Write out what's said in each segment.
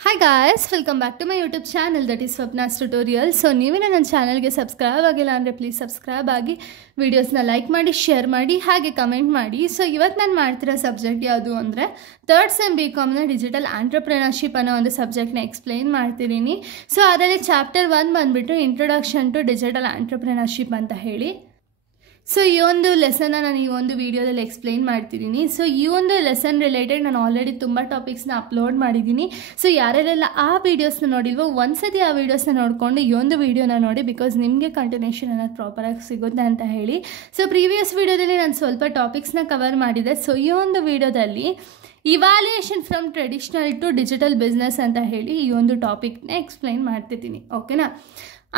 Hi guys, welcome back to my YouTube channel that is Swapna's Tutorial. So ನೀವೇನ ನನ್ನ ಚಾನಲ್ಗೆ subscribe ಆಗಿಲ್ಲ ಅಂದರೆ ಪ್ಲೀಸ್ ಸಬ್ಸ್ಕ್ರೈಬ್ ಆಗಿ ವಿಡಿಯೋಸ್ನ ಲೈಕ್ ಮಾಡಿ ಶೇರ್ ಮಾಡಿ ಹಾಗೆ ಕಮೆಂಟ್ ಮಾಡಿ. ಸೊ ಇವತ್ತು ನಾನು ಮಾಡ್ತಿರೋ ಸಬ್ಜೆಕ್ಟ್ ಯಾವುದು ಅಂದರೆ ಥರ್ಡ್ ಸೆಮ್ BComನ ಡಿಜಿಟಲ್ ಆಂಟ್ರಪ್ರಿನರ್ಶಿಪ್ ಅನ್ನೋ ಒಂದು ಸಬ್ಜೆಕ್ಟ್ನ ಎಕ್ಸ್ಪ್ಲೈನ್ ಮಾಡ್ತಿದ್ದೀನಿ. ಸೊ ಅದರಲ್ಲಿ ಚಾಪ್ಟರ್ 1 ಬಂದುಬಿಟ್ಟು ಇಂಟ್ರೊಡಕ್ಷನ್ ಟು ಡಿಜಿಟಲ್ ಆಂಟ್ರಪ್ರಿನರ್ಶಿಪ್ ಅಂತ ಹೇಳಿ. ಸೊ ಈ ಒಂದು ಲೆಸನ್ನ ನಾನು ಈ ಒಂದು ವಿಡಿಯೋದಲ್ಲಿ ಎಕ್ಸ್ಪ್ಲೈನ್ ಮಾಡ್ತಿದ್ದೀನಿ. ಸೊ ಈ ಒಂದು ಲೆಸನ್ ರಿಲೇಟೆಡ್ ನಾನು ಆಲ್ರೆಡಿ ತುಂಬ ಟಾಪಿಕ್ಸ್ನ ಅಪ್ಲೋಡ್ ಮಾಡಿದ್ದೀನಿ. ಸೊ ಯಾರೆಲ್ಲ ಆ ವೀಡಿಯೋಸ್ನ ನೋಡಿಲ್ವೋ ಒಂದ್ಸತಿ ಆ ವೀಡಿಯೋಸ್ನ ನೋಡಿಕೊಂಡು ಈ ಒಂದು ವೀಡಿಯೋನ ನೋಡಿ, ಬಿಕಾಸ್ ನಿಮಗೆ ಕಂಟಿನ್ಯೂಷನ್ ಅನ್ನೋದು ಪ್ರಾಪರಾಗಿ ಸಿಗುತ್ತೆ ಅಂತ ಹೇಳಿ. ಸೊ ಪ್ರೀವಿಯಸ್ ವೀಡಿಯೋದಲ್ಲಿ ನಾನು ಸ್ವಲ್ಪ ಟಾಪಿಕ್ಸ್ನ ಕವರ್ ಮಾಡಿದೆ. ಸೊ ಈ ಒಂದು ವೀಡಿಯೋದಲ್ಲಿ evaluation from traditional to digital business ಅಂತ ಹೇಳಿ ಈ ಒಂದು ಟಾಪಿಕ್ನ ಎಕ್ಸ್ಪ್ಲೈನ್ ಮಾಡ್ತಿದ್ದೀನಿ. ಓಕೆನಾ?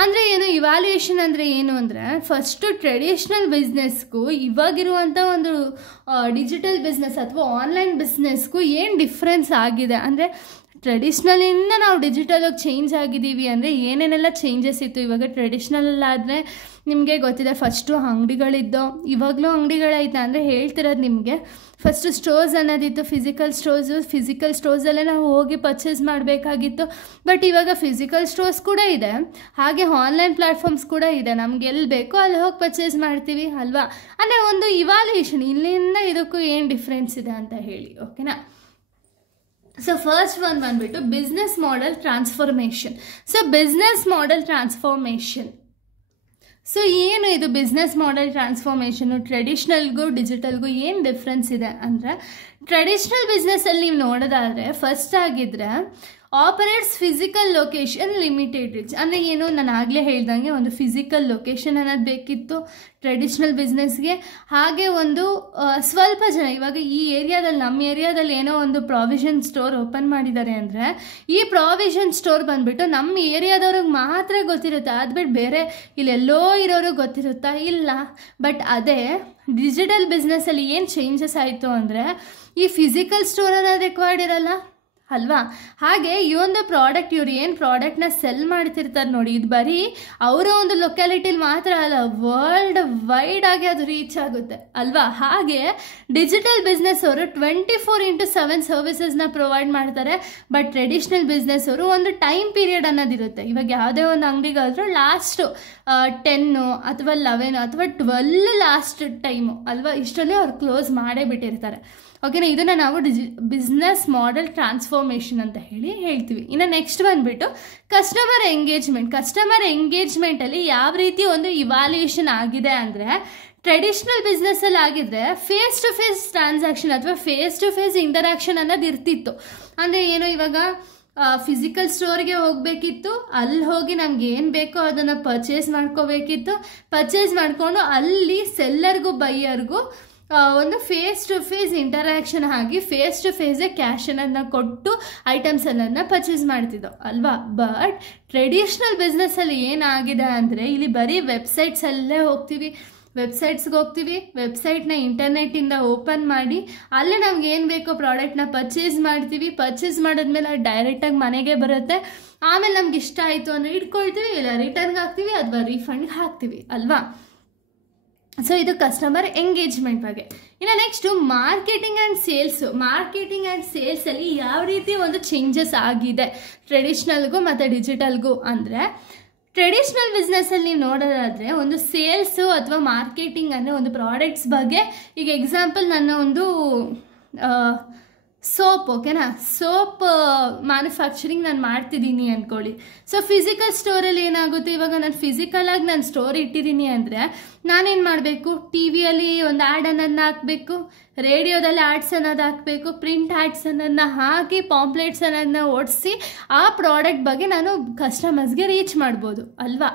ಅಂದರೆ ಏನು ಇವ್ಯಾಲ್ಯೂಯೇಷನ್ ಅಂದರೆ ಏನು ಅಂದರೆ, ಫಸ್ಟು ಟ್ರೆಡಿಷ್ನಲ್ ಬಿಸ್ನೆಸ್ಗೂ ಇವಾಗಿರುವಂಥ ಒಂದು ಡಿಜಿಟಲ್ ಬಿಸ್ನೆಸ್ ಅಥವಾ ಆನ್ಲೈನ್ ಬಿಸ್ನೆಸ್ಗೂ ಏನು ಡಿಫ್ರೆನ್ಸ್ ಆಗಿದೆ, ಅಂದರೆ ಟ್ರೆಡಿಷ್ನಲಿಂದ ನಾವು ಡಿಜಿಟಲಾಗಿ ಚೇಂಜ್ ಆಗಿದ್ದೀವಿ ಅಂದರೆ ಏನೇನೆಲ್ಲ ಚೇಂಜಸ್ ಇತ್ತು. ಇವಾಗ ಟ್ರೆಡಿಷ್ನಲ್ಲಾದರೆ ನಿಮಗೆ ಗೊತ್ತಿದೆ, ಫಸ್ಟು ಅಂಗಡಿಗಳಿದ್ದೋ, ಇವಾಗಲೂ ಅಂಗಡಿಗಳೈತೆ ಅಂದರೆ ಹೇಳ್ತಿರೋದು ನಿಮಗೆ. ಫಸ್ಟು ಸ್ಟೋರ್ಸ್ ಅನ್ನೋದಿತ್ತು, ಫಿಸಿಕಲ್ ಸ್ಟೋರ್ಸಲ್ಲೇ ನಾವು ಹೋಗಿ ಪರ್ಚೇಸ್ ಮಾಡಬೇಕಾಗಿತ್ತು. ಬಟ್ ಇವಾಗ ಫಿಸಿಕಲ್ ಸ್ಟೋರ್ಸ್ ಕೂಡ ಇದೆ, ಹಾಗೆ ಆನ್ಲೈನ್ ಪ್ಲ್ಯಾಟ್ಫಾರ್ಮ್ಸ್ ಕೂಡ ಇದೆ. ನಮ್ಗೆ ಎಲ್ಲಿ ಬೇಕೋ ಅಲ್ಲಿ ಹೋಗಿ ಪರ್ಚೇಸ್ ಮಾಡ್ತೀವಿ ಅಲ್ವಾ? ಅಂದರೆ ಒಂದು ಇವ್ಯಾಲ್ಯೂಯೇಷನ್ ಇಲ್ಲಿಂದ ಇದಕ್ಕೂ ಏನು ಡಿಫ್ರೆನ್ಸ್ ಇದೆ ಅಂತ ಹೇಳಿ. ಓಕೆನಾ? ಸೊ ಫಸ್ಟ್ ಒನ್ ಬಂದುಬಿಟ್ಟು business model transformation. So business model transformation, so ಏನು ಇದು ಬಿಸ್ನೆಸ್ ಮಾಡೆಲ್ ಟ್ರಾನ್ಸ್ಫಾರ್ಮೇಷನು? ಟ್ರೆಡಿಷ್ನಲ್ಗೂ ಡಿಜಿಟಲ್ಗೂ ಏನು ಡಿಫ್ರೆನ್ಸ್ ಇದೆ ಅಂದರೆ, ಟ್ರೆಡಿಷ್ನಲ್ ಬಿಸ್ನೆಸ್ಸಲ್ಲಿ ನೀವು ನೋಡೋದಾದರೆ ಫಸ್ಟ್ ಆಗಿದ್ದರೆ operates physical location limited reach. ಅಂದರೆ ಏನು, ನಾನು ಆಗಲೇ ಹೇಳ್ದಂಗೆ ಒಂದು ಫಿಸಿಕಲ್ ಲೊಕೇಶನ್ ಅನ್ನೋದು ಬೇಕಿತ್ತು ಟ್ರೆಡಿಷ್ನಲ್ ಬಿಸ್ನೆಸ್ಗೆ. ಹಾಗೆ ಒಂದು ಸ್ವಲ್ಪ ಜನ, ಇವಾಗ ಈ ಏರಿಯಾದಲ್ಲಿ ನಮ್ಮ ಏರಿಯಾದಲ್ಲಿ ಏನೋ ಒಂದು ಪ್ರಾವಿಷನ್ ಸ್ಟೋರ್ ಓಪನ್ ಮಾಡಿದ್ದಾರೆ ಅಂದರೆ ಈ ಪ್ರಾವಿಷನ್ ಸ್ಟೋರ್ ಬಂದುಬಿಟ್ಟು ನಮ್ಮ ಏರಿಯಾದವ್ರಿಗೆ ಮಾತ್ರ ಗೊತ್ತಿರುತ್ತೆ, ಅದು ಬಿಟ್ಟು ಬೇರೆ ಇಲ್ಲೆಲ್ಲೋ ಇರೋರಿಗೆ ಗೊತ್ತಿರುತ್ತಾ? ಇಲ್ಲ. ಬಟ್ ಅದೇ ಡಿಜಿಟಲ್ ಬಿಸ್ನೆಸ್ಸಲ್ಲಿ ಏನು ಚೇಂಜಸ್ ಆಯಿತು ಅಂದರೆ, ಈ ಫಿಸಿಕಲ್ ಸ್ಟೋರ್ ಅನ್ನೋದು ರೆಕ್ವೈರ್ಡ್ ಇರಲ್ಲ ಅಲ್ವಾ? ಹಾಗೆ ಈ ಒಂದು ಪ್ರಾಡಕ್ಟ್, ಇವ್ರು ಏನು ಪ್ರಾಡಕ್ಟ್ನ ಸೆಲ್ ಮಾಡ್ತಿರ್ತಾರೆ ನೋಡಿ, ಇದು ಬರೀ ಅವರ ಒಂದು ಲೊಕ್ಯಾಲಿಟಿಲಿ ಮಾತ್ರ ಅಲ್ಲ, ವರ್ಲ್ಡ್ ವೈಡ್ ಆಗಿ ಅದು ರೀಚ್ ಆಗುತ್ತೆ ಅಲ್ವಾ? ಹಾಗೆ ಡಿಜಿಟಲ್ ಬಿಸ್ನೆಸ್ ಅವರು 24/7 ಸರ್ವಿಸಸ್ನ ಪ್ರೊವೈಡ್ ಮಾಡ್ತಾರೆ. ಬಟ್ ಟ್ರೆಡಿಷ್ನಲ್ ಬಿಸ್ನೆಸ್ ಅವರು ಒಂದು ಟೈಮ್ ಪೀರಿಯಡ್ ಅನ್ನೋದಿರುತ್ತೆ. ಇವಾಗ ಯಾವುದೇ ಒಂದು ಅಂಗಡಿಗಾದರೂ ಲಾಸ್ಟು 10 ಅಥವಾ 11 ಅಥವಾ 12 ಲಾಸ್ಟ್ ಟೈಮು ಅಲ್ವಾ? ಇಷ್ಟರಲ್ಲಿ ಅವ್ರು ಕ್ಲೋಸ್ ಮಾಡೇ ಬಿಟ್ಟಿರ್ತಾರೆ. ಓಕೆನಾ? ಇದನ್ನು ನಾವು ಬಿಸ್ನೆಸ್ ಮಾಡೆಲ್ ಟ್ರಾನ್ಸ್ಫಾರ್ಮೇಷನ್ ಅಂತ ಹೇಳ್ತೀವಿ. ಇನ್ನು ನೆಕ್ಸ್ಟ್ ಬಂದುಬಿಟ್ಟು ಕಸ್ಟಮರ್ ಎಂಗೇಜ್ಮೆಂಟ್. ಕಸ್ಟಮರ್ ಎಂಗೇಜ್ಮೆಂಟಲ್ಲಿ ಯಾವ ರೀತಿ ಒಂದು ಇವ್ಯಾಲ್ಯೂಯೇಷನ್ ಆಗಿದೆ ಅಂದರೆ, ಟ್ರೆಡಿಷ್ನಲ್ ಬಿಸ್ನೆಸ್ಸಲ್ಲಿ ಆಗಿದ್ದರೆ ಫೇಸ್ ಟು ಫೇಸ್ ಟ್ರಾನ್ಸಾಕ್ಷನ್ ಅಥವಾ ಫೇಸ್ ಟು ಫೇಸ್ ಇಂಟರಾಕ್ಷನ್ ಅನ್ನೋದು ಇರ್ತಿತ್ತು. ಅಂದರೆ ಏನು, ಇವಾಗ ಫಿಸಿಕಲ್ ಸ್ಟೋರ್ಗೆ ಹೋಗಬೇಕಿತ್ತು, ಅಲ್ಲಿ ಹೋಗಿ ನಮ್ಗೆ ಏನು ಬೇಕೋ ಅದನ್ನು ಪರ್ಚೇಸ್ ಮಾಡ್ಕೋಬೇಕಿತ್ತು. ಪರ್ಚೇಸ್ ಮಾಡಿಕೊಂಡು ಅಲ್ಲಿ ಸೆಲ್ಲರ್ಗೂ ಬೈಯರ್ಗೂ ಒಂದು ಫೇಸ್ ಟು ಫೇಸ್ ಇಂಟರಾಕ್ಷನ್ ಆಗಿ ಫೇಸ್ ಟು ಫೇಸೇ ಕ್ಯಾಶ್ ಅನ್ನೋದನ್ನ ಕೊಟ್ಟು ಐಟಮ್ಸ್ ಅನ್ನೋದನ್ನ ಪರ್ಚೇಸ್ ಮಾಡ್ತಿದ್ದೋ ಅಲ್ವಾ? ಬಟ್ ಟ್ರೆಡಿಷ್ನಲ್ ಬಿಸ್ನೆಸ್ಸಲ್ಲಿ ಏನಾಗಿದೆ ಅಂದರೆ, ಇಲ್ಲಿ ಬರೀ ವೆಬ್ಸೈಟ್ಸಲ್ಲೇ ಹೋಗ್ತೀವಿ, ವೆಬ್ಸೈಟ್ನ ಇಂಟರ್ನೆಟ್ಟಿಂದ ಓಪನ್ ಮಾಡಿ ಅಲ್ಲೇ ನಮ್ಗೆ ಏನು ಬೇಕೋ ಪ್ರಾಡಕ್ಟ್ನ ಪರ್ಚೇಸ್ ಮಾಡ್ತೀವಿ. ಪರ್ಚೇಸ್ ಮಾಡಿದ್ಮೇಲೆ ಅದು ಡೈರೆಕ್ಟಾಗಿ ಮನೆಗೆ ಬರುತ್ತೆ. ಆಮೇಲೆ ನಮ್ಗೆ ಇಷ್ಟ ಆಯಿತು ಅಂದರೆ ಇಟ್ಕೊಳ್ತೀವಿ, ಇಲ್ಲ ರಿಟರ್ನ್ಗೆ ಹಾಕ್ತೀವಿ ಅಥವಾ ರೀಫಂಡ್ಗೆ ಹಾಕ್ತೀವಿ ಅಲ್ವಾ? ಸೊ ಇದು ಕಸ್ಟಮರ್ ಎಂಗೇಜ್ಮೆಂಟ್ ಬಗ್ಗೆ. ಇನ್ನು ನೆಕ್ಸ್ಟು ಮಾರ್ಕೆಟಿಂಗ್ ಆ್ಯಂಡ್ ಸೇಲ್ಸಲ್ಲಿ ಯಾವ ರೀತಿ ಒಂದು ಚೇಂಜಸ್ ಆಗಿದೆ ಟ್ರೆಡಿಷ್ನಲ್ಗೂ ಮತ್ತು ಡಿಜಿಟಲ್ಗೂ ಅಂದರೆ, ಟ್ರೆಡಿಷ್ನಲ್ ಬಿಸ್ನೆಸ್ಸಲ್ಲಿ ನೀವು ನೋಡೋದಾದರೆ ಒಂದು ಸೇಲ್ಸು ಅಥವಾ ಮಾರ್ಕೆಟಿಂಗ್ ಅಂದರೆ ಒಂದು ಪ್ರಾಡಕ್ಟ್ಸ್ ಬಗ್ಗೆ, ಈಗ ಎಕ್ಸಾಂಪಲ್ ನನ್ನ ಒಂದು ಸೋಪ್, ಓಕೆನಾ, ಸೋಪ್ ಮ್ಯಾನುಫ್ಯಾಕ್ಚರಿಂಗ್ ನಾನು ಮಾಡ್ತಿದ್ದೀನಿ ಅಂದ್ಕೊಳ್ಳಿ. ಸೊ ಫಿಸಿಕಲ್ ಸ್ಟೋರಲ್ಲಿ ಏನಾಗುತ್ತೆ, ಇವಾಗ ನಾನು ಫಿಸಿಕಲಾಗಿ ನಾನು ಸ್ಟೋರ್ ಇಟ್ಟಿದ್ದೀನಿ ಅಂದರೆ ನಾನೇನು ಮಾಡಬೇಕು, ಟಿ ವಿಯಲ್ಲಿ ಒಂದು ಆ್ಯಡ್ ಅನ್ನೋದನ್ನ ಹಾಕಬೇಕು, ರೇಡಿಯೋದಲ್ಲಿ ಆ್ಯಡ್ಸ್ ಅನ್ನೋದು ಹಾಕಬೇಕು, ಪ್ರಿಂಟ್ ಆ್ಯಡ್ಸ್ ಅನ್ನೋದನ್ನ ಹಾಕಿ ಪಾಂಪ್ಲೆಟ್ಸ್ ಅನ್ನೋದನ್ನ ಓಡಿಸಿ ಆ ಪ್ರಾಡಕ್ಟ್ ಬಗ್ಗೆ ನಾನು ಕಸ್ಟಮರ್ಸ್ಗೆ ರೀಚ್ ಮಾಡ್ಬೋದು ಅಲ್ವಾ?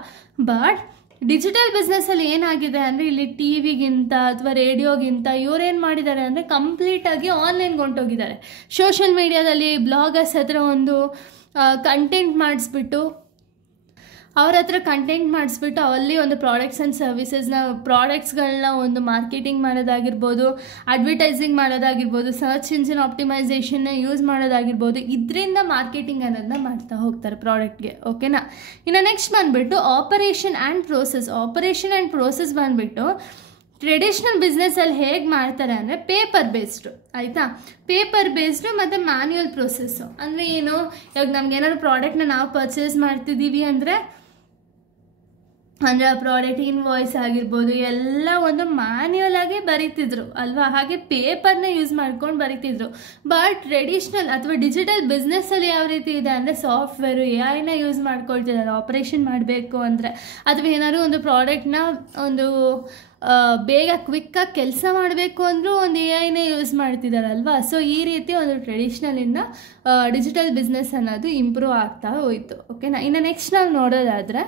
ಬಟ್ ಡಿಜಿಟಲ್ ಬಿಸ್ನೆಸ್ಸಲ್ಲಿ ಏನಾಗಿದೆ ಅಂದರೆ, ಇಲ್ಲಿ ಟಿ ವಿಗಿಂತ ಅಥವಾ ರೇಡಿಯೋಗಿಂತ ಇವ್ರೇನು ಮಾಡಿದ್ದಾರೆ ಅಂದರೆ ಕಂಪ್ಲೀಟಾಗಿ ಆನ್ಲೈನ್ಗೆ ಹೊಂಟೋಗಿದ್ದಾರೆ. ಸೋಷಿಯಲ್ ಮೀಡಿಯಾದಲ್ಲಿ ಬ್ಲಾಗರ್ಸ್ ಹತ್ರ ಒಂದು ಕಂಟೆಂಟ್ ಮಾಡಿಸ್ಬಿಟ್ಟು ಅಲ್ಲಿ ಒಂದು ಪ್ರಾಡಕ್ಟ್ಸ್ ಆ್ಯಂಡ್ ಸರ್ವಿಸಸ್ನ ಪ್ರಾಡಕ್ಟ್ಸ್ಗಳನ್ನ ಒಂದು ಮಾರ್ಕೆಟಿಂಗ್ ಮಾಡೋದಾಗಿರ್ಬೋದು, ಅಡ್ವರ್ಟೈಸಿಂಗ್ ಮಾಡೋದಾಗಿರ್ಬೋದು, ಸರ್ಚ್ ಇಂಜಿನ್ ಆಪ್ಟಿಮೈಸೇಷನ್ನ ಯೂಸ್ ಮಾಡೋದಾಗಿರ್ಬೋದು, ಇದರಿಂದ ಮಾರ್ಕೆಟಿಂಗ್ ಅನ್ನೋದನ್ನ ಮಾಡ್ತಾ ಹೋಗ್ತಾರೆ ಪ್ರಾಡಕ್ಟ್ಗೆ. ಓಕೆನಾ? ಇನ್ನು ನೆಕ್ಸ್ಟ್ ಬಂದುಬಿಟ್ಟು ಆಪರೇಷನ್ ಆ್ಯಂಡ್ ಪ್ರೋಸೆಸ್ ಬಂದುಬಿಟ್ಟು ಟ್ರೆಡಿಷ್ನಲ್ ಬಿಸ್ನೆಸ್ಸಲ್ಲಿ ಹೇಗೆ ಮಾಡ್ತಾರೆ ಅಂದರೆ ಪೇಪರ್ ಬೇಸ್ಡು, ಆಯಿತಾ. ಪೇಪರ್ ಬೇಸ್ಡು ಮತ್ತು ಮ್ಯಾನ್ಯುಯಲ್ ಪ್ರೊಸೆಸ್ಸು. ಅಂದರೆ ಏನು, ಇವಾಗ ನಮ್ಗೆ ಏನಾದ್ರು ಪ್ರಾಡಕ್ಟ್ನ ನಾವು ಪರ್ಚೇಸ್ ಮಾಡ್ತಿದ್ದೀವಿ ಅಂದರೆ ಆ ಪ್ರಾಡಕ್ಟ್ ಇನ್ವಾಯ್ಸ್ ಆಗಿರ್ಬೋದು ಎಲ್ಲ ಒಂದು ಮ್ಯಾನ್ಯುಯಲ್ ಆಗಿ ಬರೀತಿದ್ರು ಅಲ್ವಾ, ಹಾಗೆ ಪೇಪರ್ನ ಯೂಸ್ ಮಾಡ್ಕೊಂಡು ಬರೀತಿದ್ರು. ಬಟ್ ಟ್ರೆಡಿಷ್ನಲ್ ಅಥವಾ ಡಿಜಿಟಲ್ ಬಿಸ್ನೆಸ್ಸಲ್ಲಿ ಯಾವ ರೀತಿ ಇದೆ ಅಂದರೆ ಸಾಫ್ಟ್ವೇರು AI ಯೂಸ್ ಮಾಡ್ಕೊಳ್ತಿದ್ದಾರೆ ಆಪ್ರೇಷನ್ ಮಾಡಬೇಕು ಅಂದರೆ, ಅಥವಾ ಏನಾದ್ರು ಒಂದು ಪ್ರಾಡಕ್ಟ್ನ ಒಂದು ಬೇಗ ಕ್ವಿಕ್ಕಾಗಿ ಕೆಲಸ ಮಾಡಬೇಕು ಅಂದರೂ ಒಂದು AI ಯೂಸ್ ಮಾಡ್ತಿದ್ದಾರಲ್ವಾ. ಸೊ ಈ ರೀತಿ ಒಂದು ಟ್ರೆಡಿಷ್ನಲಿಂದ ಡಿಜಿಟಲ್ ಬಿಸ್ನೆಸ್ ಅನ್ನೋದು ಇಂಪ್ರೂವ್ ಆಗ್ತಾ ಹೋಯಿತು. ಓಕೆನಾ. ಇನ್ನು ನೆಕ್ಸ್ಟ್ ನಾವು ನೋಡೋದಾದರೆ,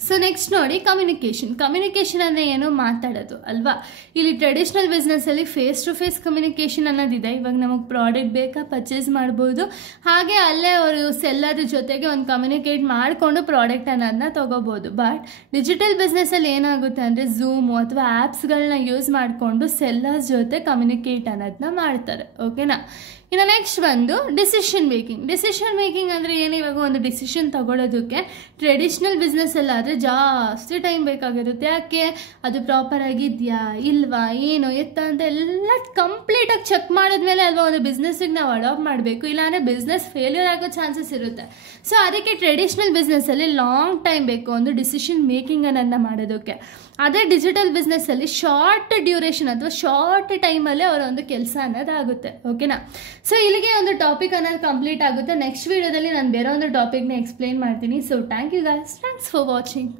ಸೊ ನೆಕ್ಸ್ಟ್ ನೋಡಿ ಕಮ್ಯುನಿಕೇಷನ್ ಅಂದರೆ ಏನು, ಮಾತಾಡೋದು ಅಲ್ವಾ. ಇಲ್ಲಿ ಟ್ರೆಡಿಷ್ನಲ್ ಬಿಸ್ನೆಸ್ಸಲ್ಲಿ ಫೇಸ್ ಟು ಫೇಸ್ ಕಮ್ಯುನಿಕೇಷನ್ ಅನ್ನೋದಿದೆ. ಇವಾಗ ನಮಗೆ ಪ್ರಾಡಕ್ಟ್ ಬೇಕಾ ಪರ್ಚೇಸ್ ಮಾಡ್ಬೋದು, ಹಾಗೆ ಅಲ್ಲೇ ಅವರು ಸೆಲ್ಲರ್ ಜೊತೆಗೆ ಒಂದು ಕಮ್ಯುನಿಕೇಟ್ ಮಾಡಿಕೊಂಡು ಪ್ರಾಡಕ್ಟ್ ಅನ್ನೋದನ್ನ ತೊಗೋಬೋದು. ಬಟ್ ಡಿಜಿಟಲ್ ಬಿಸ್ನೆಸ್ಸಲ್ಲಿ ಏನಾಗುತ್ತೆ ಅಂದರೆ ಝೂಮು ಅಥವಾ ಆ್ಯಪ್ಸ್ಗಳನ್ನ ಯೂಸ್ ಮಾಡಿಕೊಂಡು ಸೆಲ್ಲರ್ಸ್ ಜೊತೆ ಕಮ್ಯುನಿಕೇಟ್ ಅನ್ನೋದನ್ನ ಮಾಡ್ತಾರೆ. ಓಕೆನಾ. ಇನ್ನು ನೆಕ್ಸ್ಟ್ ಬಂದು ಡಿಸಿಷನ್ ಮೇಕಿಂಗ್ ಅಂದರೆ ಏನು, ಇವಾಗ ಒಂದು ಡಿಸಿಷನ್ ತಗೊಳ್ಳೋದಕ್ಕೆ ಟ್ರೆಡಿಷ್ನಲ್ ಬಿಸ್ನೆಸ್ಸಲ್ಲಾದರೆ ಜಾಸ್ತಿ ಟೈಮ್ ಬೇಕಾಗಿರುತ್ತೆ. ಯಾಕೆ, ಅದು ಪ್ರಾಪರ್ ಆಗಿದೆಯಾ ಇಲ್ವಾ ಏನು ಎತ್ತ ಅಂತ ಎಲ್ಲ ಕಂಪ್ಲೀಟಾಗಿ ಚೆಕ್ ಮಾಡಿದ್ಮೇಲೆ ಅಲ್ವಾ ಒಂದು ಬಿಸ್ನೆಸ್ಸಿಗೆ ನಾವು ಅಡಾಪ್ಟ್ ಮಾಡಬೇಕು, ಇಲ್ಲಾಂದರೆ ಬಿಸ್ನೆಸ್ ಫೇಲ್ಯೂರ್ ಆಗೋ ಚಾನ್ಸಸ್ ಇರುತ್ತೆ. ಸೊ ಅದಕ್ಕೆ ಟ್ರೆಡಿಷ್ನಲ್ ಬಿಸ್ನೆಸ್ಸಲ್ಲಿ ಲಾಂಗ್ ಟೈಮ್ ಬೇಕು ಒಂದು ಡಿಸಿಷನ್ ಮೇಕಿಂಗ್ ಅನ್ನೋದನ್ನ ಮಾಡೋದಕ್ಕೆ. ಅದೇ ಡಿಜಿಟಲ್ ಬಿಸ್ನೆಸ್ಸಲ್ಲಿ ಶಾರ್ಟ್ ಡ್ಯೂರೇಷನ್ ಅಥವಾ ಶಾರ್ಟ್ ಟೈಮಲ್ಲೇ ಅವರ ಒಂದು ಕೆಲಸ ಅನ್ನೋದಾಗುತ್ತೆ. ಓಕೆನಾ. ಸೊ ಇಲ್ಲಿಗೆ ಒಂದು ಟಾಪಿಕ್ ಅನ್ನೋದು ಕಂಪ್ಲೀಟ್ ಆಗುತ್ತೆ. ನೆಕ್ಸ್ಟ್ ವಿಡಿಯೋದಲ್ಲಿ ನಾನು ಬೇರೆ ಒಂದು ಟಾಪಿಕ್ನ ಎಕ್ಸ್ಪ್ಲೇನ್ ಮಾಡ್ತೀನಿ. So thank you guys, thanks for watching.